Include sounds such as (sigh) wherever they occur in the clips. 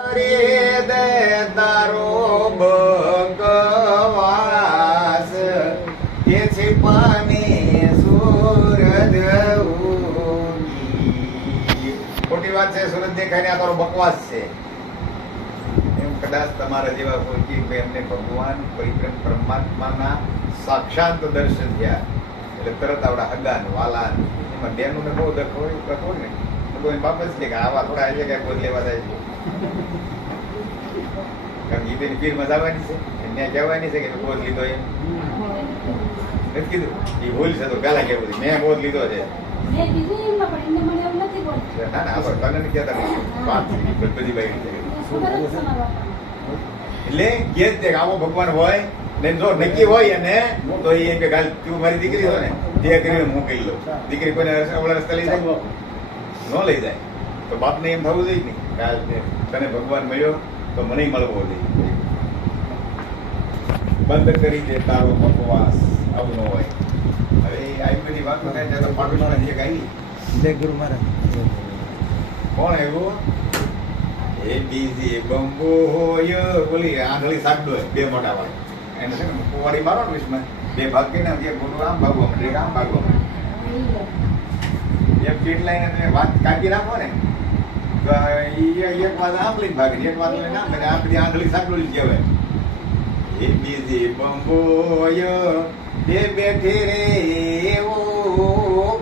ખોટી બકવાસ છે. એમ કદાચ તમારા જેવા કોઈ કે એમને ભગવાન પરિપ્રેમ પરમાત્માના સાક્ષાત દર્શન થયા. એટલે તરત આવડા હગાન, વાલાન, એમાં બેનું ને બહુ દખ હોય ને. કોઈ જ છે કે આવા થોડા એટલે કે બોધ લેવા જાય છે. કારણ કે પીર મજાવાની છે. એને કહેવાની છે કે બોધ લીધો એમ. નથી કીધું એ ભૂલ છે તો પેલા કેવું છે? મેં બોધ લીધો છે. ના ના આપણે તને કહેતા વાત બધી છે. છે. એટલે કે તે આવો ભગવાન હોય ને જો નક્કી હોય અને તો એ કે ગાલ તું મારી દીકરી હોય ને તે કરીને મોકલી લઉં દીકરી કોઈને અવળા રસ્તા લઈ જાય? ન લઈ જાય તો બાપને એમ થવું જોઈએ ને કે આ તને ભગવાન મળ્યો તો મને મળવો જોઈએ. બંધ કરી દે તારો બકવાસ આવું ન હોય. હવે આવી બધી વાતો થાય ત્યારે તો પાડોશમાં જે ગાઈ જય ગુરુ મહારાજ. કોણ આવ્યું? એ બીજી બંબુ હોય બોલી આંગળી સાગડો બે મોટા વાળી. એને છે ને કુવાડી મારો ને વિશમાં બે ભાગ કરીને જે ગુરુ આમ ભાગવા માંડે આમ ભાગવા માંડે. એક ચીટ લઈને તમે વાત કાઢી નાખો ને, તો એક વાત લઈને ભાગે એક વાત લઈને આમ બધી આંધળી સાંકળી કહેવાય એ બીજી બંબોય બે બેઠી રે એવો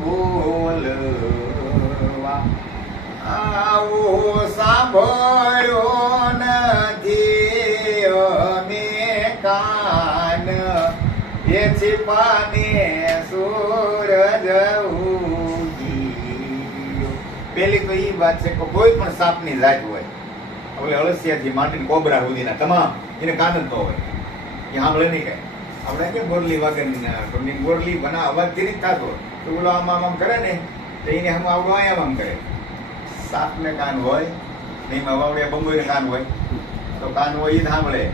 બોલ આવો સાંભળ્યો નથી અમે કાન. એ છીપાને સૂરજ ઉગી પેલી તો એ વાત છે કે કોઈ પણ સાપની જાત હોય, હવે અળસિયાથી માંડીને કોબરા સુધીના તમામ, એને કાન ન હોય. એ સાંભળે નહીં કાંઈ. આપણે કે બોરલી વાગન બોરલી બના અવાજથી જ થતો તો બોલો આમ આમ આમ કરે ને, તો એને આમ આવડો આમ આમ કરે. સાપને કાન હોય નહીં વાવડે બંગોઈને કાન હોય, તો કાન હોય એ સાંભળે.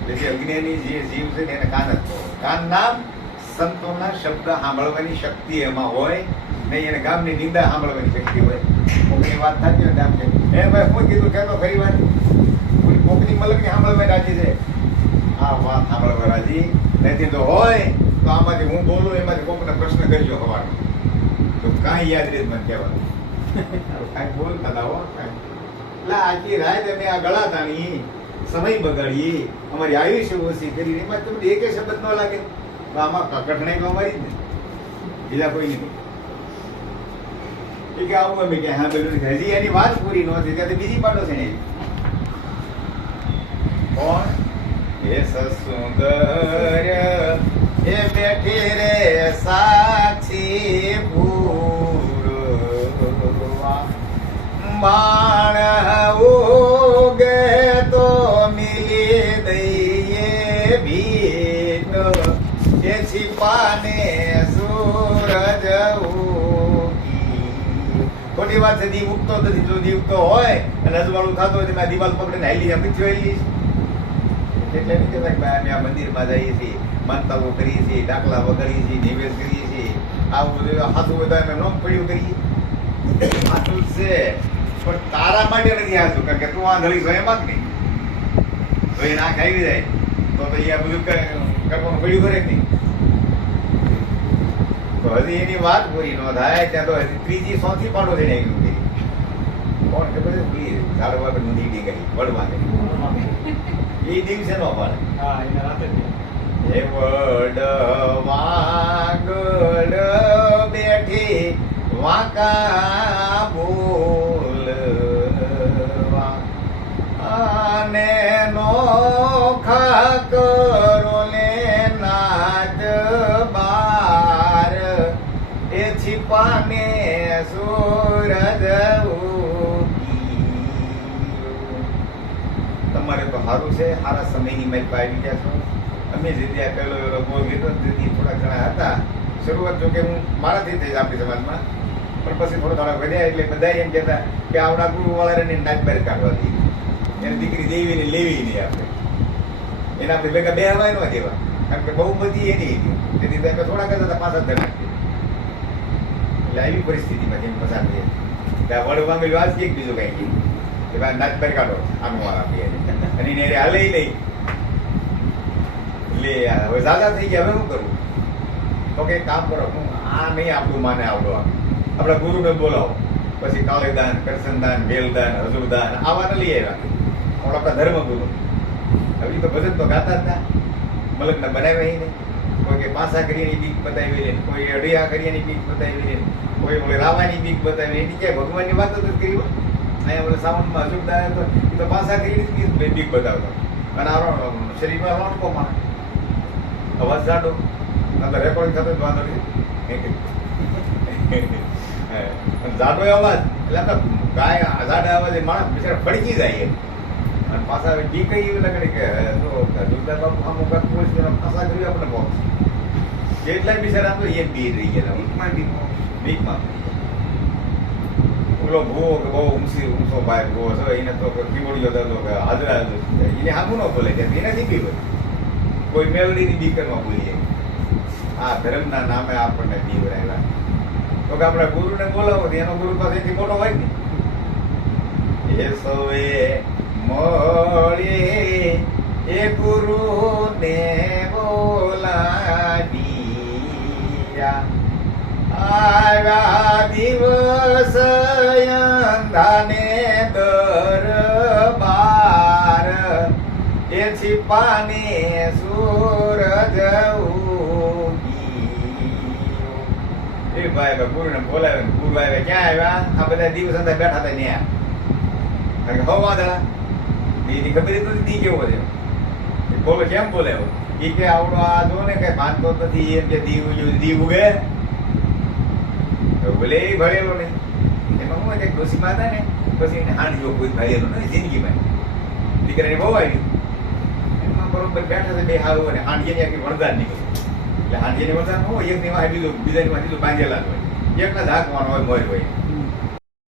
એટલે જે અગ્નિની જે જીવ છે ને એને કાન જ તો કાન નામ સંતોના શબ્દ સાંભળવાની શક્તિ એમાં હોય નહીં એને ગામની નિંદા સાંભળવાની શક્તિ હોય. કોકની વાત થતી હોય આમ કે હે ભાઈ શું કીધું? કહેતો વાર કોઈ કોકની મલકની સાંભળવા રાજી છે? આ વાત સાંભળવા રાજી નથી તો હોય, તો આમાંથી હું બોલું, એમાંથી કોકને પ્રશ્ન કરજો હવાનો. તો કાંઈ યાદ રહે મને કહેવાનું. કાંઈ બોલતા હતા હો. એટલે આખી રાત અમે આ ગળા તાણી સમય બગાડીએ, અમારી આયુષ્ય ઓછી કરી એમાં તમને એકે શબ્દ ન લાગે. આમાં કકડણે નહીં અમારી જ ને. બીજા કોઈ નહીં. કે આવું અમે કે, હા બેલું હજી એની વાત પૂરી ન થઈ ત્યારે બીજી પાડો છે એની કોણ? એ સુંદર એ બેઠી રે સાક્ષી પૂરવા બાણ વાત છે, દીવ ઉગતો નથી. જો દીવ ઉગતો હોય અને અજવાળું થતો હોય તો મેં દીવાલ પકડીને હાલી જાય પીછું હાલી એટલે નહીં કહેતા ભાઈ, અમે આ મંદિરમાં જઈએ છીએ માનતાઓ કરીએ છીએ ડાકલા વગાડીએ છીએ નિવેશ કરીએ છીએ. આવું બધું હાથું બધા અમે નોંધ પડ્યું કરીએ. હાથું છે, પણ તારા માટે નથી હાથું, કારણ કે તું આ ધરી એમાં જ નહીં. તો નાખ આવી જાય, તો તો આ બધું કરે- કરવાનું પડ્યું કરે નહીં? તો હજી એની વાત પૂરી ન થાય ત્યાં તો હજી ત્રીજી સોથી પાડો થઈને આવી ગયું કોણ ખબર છે? પેલી ઝાડવા પર નદી ડી ગઈ વડવા ગઈ એ દિવસે નો પાડે. હા એના રાતે જ. હે વડવાગડ બેઠી વાંકા બોલવા અને નોખા કરો તમારે તો સારું છે સારા સમયની મેચ આવી ગયા છો. અમે જે ત્યાં પહેલો એવો બોલ લીધો થોડા ઘણા હતા. શરૂઆત જો કે હું મારાથી થઈ આપણી સમાજમાં. પણ પછી થોડા થોડા વધ્યા એટલે બધા એમ કહેતા કે આવડા ગુરુવાળાને એને નાચ બહાર કાઢવા દીધી એની દીકરી દેવી ને લેવી નહીં આપણે. એના આપણે ભેગા બે હવાય ન દેવા. કારણ કે બહુ બધી એની હતી. તમે થોડા કરતા પાછા ધન એટલે આવી પરિસ્થિતિમાં જેમ પસાર થઈ ત્યાં વડવા વાંગલ્યું આજ કે બીજું કઈ કીધું? કે ભાઈ નાચ પર કાઢો, આનું વાર આપીએ અને એને એને હાલે લઈ. એટલે હવે દાદા થઈ ગયા, હવે શું કરવું તો કે કામ કરો, હું આ નહીં આપણું માને આવડો આપણા ગુરુને બોલાવો. પછી કાળીદાન કરસનદાન વેલદાન હજુરદાન આવાને લઈ આવ્યા. આપણે આપણા ધર્મગુરુ. હવે તો ભજન તો ગાતા જ ના મલકને બનાવ્યા નહીં કોઈ કે પાસા કરીને બીક બતાવી લે કોઈ અડિયા કરીને બીક બતાવી લે કોઈ ઓલે રાવાની બીક બતાવી એની ક્યાંય ભગવાનની વાત જ કરી અહીંયા ઓલે સાવનમાં અજુબદાર તો, એ તો પાસા કરીને જ બીક બતાવતો. અને આરો શરીરમાં રોણકો માણે? અવાજ જાડો. અંદર રેકોર્ડિંગ થતો જ વાંધો નહીં (laughs) જાડો અવાજ. એટલે ગાય જાડા અવાજે માણસ બિચારા ફડકી જાય અને પાછા બી કઈ એવું લાગે કે દુર્ગા બાપુ પોલીસવાળા પાછા આપણે બોક્સ બિચારા તો બી રહી ગયા. બીકમાં ઓલો ભૂવો કે બહુ ઊંચી ઊંચો ભાઈ ભૂવો છે એને તો કે હાજરા એને હામું ન બોલે કે એનાથી બી હોય. કોઈ મેલડીની બીકરમાં બોલીએ આ ધર્મના નામે આપણને બીવરાયેલા તો કે આપણે ગુરુને બોલાવો એનો ગુરુ પાસેથી મોટો હોય ને. એ સૌએ મળે, એ ગુરુને બોલાવ્યા. આવ્યા દિવસ અંધાને દરબાર, એ છીપાને સૂરજ એ ભાઈ ભાઈ ગુરુને બોલાવે ગુરુ આવે ક્યાં આવ્યા? આ બધા દિવસ અંદર બેઠા હતા ત્યાં. કારણ કે હવા વાદળા એની ખબર તો દી કેવો છે? એ બોલે, કેમ બોલે? ઈ કે આવડો આ જો ને કઈ માનતો નથી, એમ કે દી ઉગ્યું દી ઉગે. બોલે, એ ભરેલો નહીં એમાં હું કંઈક ડોસી માતા ને, પછી એને હાંડ જેવો કોઈ ભરેલો નહીં જિંદગીમાં. દીકરાને બહુ આવી એમાં બરોબર બેઠા છે, બે હારું, અને હાંડિયાની આખી વણદાર નીકળી. એટલે હાંડિયાની વણદાર હોય એકની વાંહે બીજું બીજા વાંહે બીજું બાંધેલા જ હોય. એકના ધાકવાનો હોય, મોર હોય.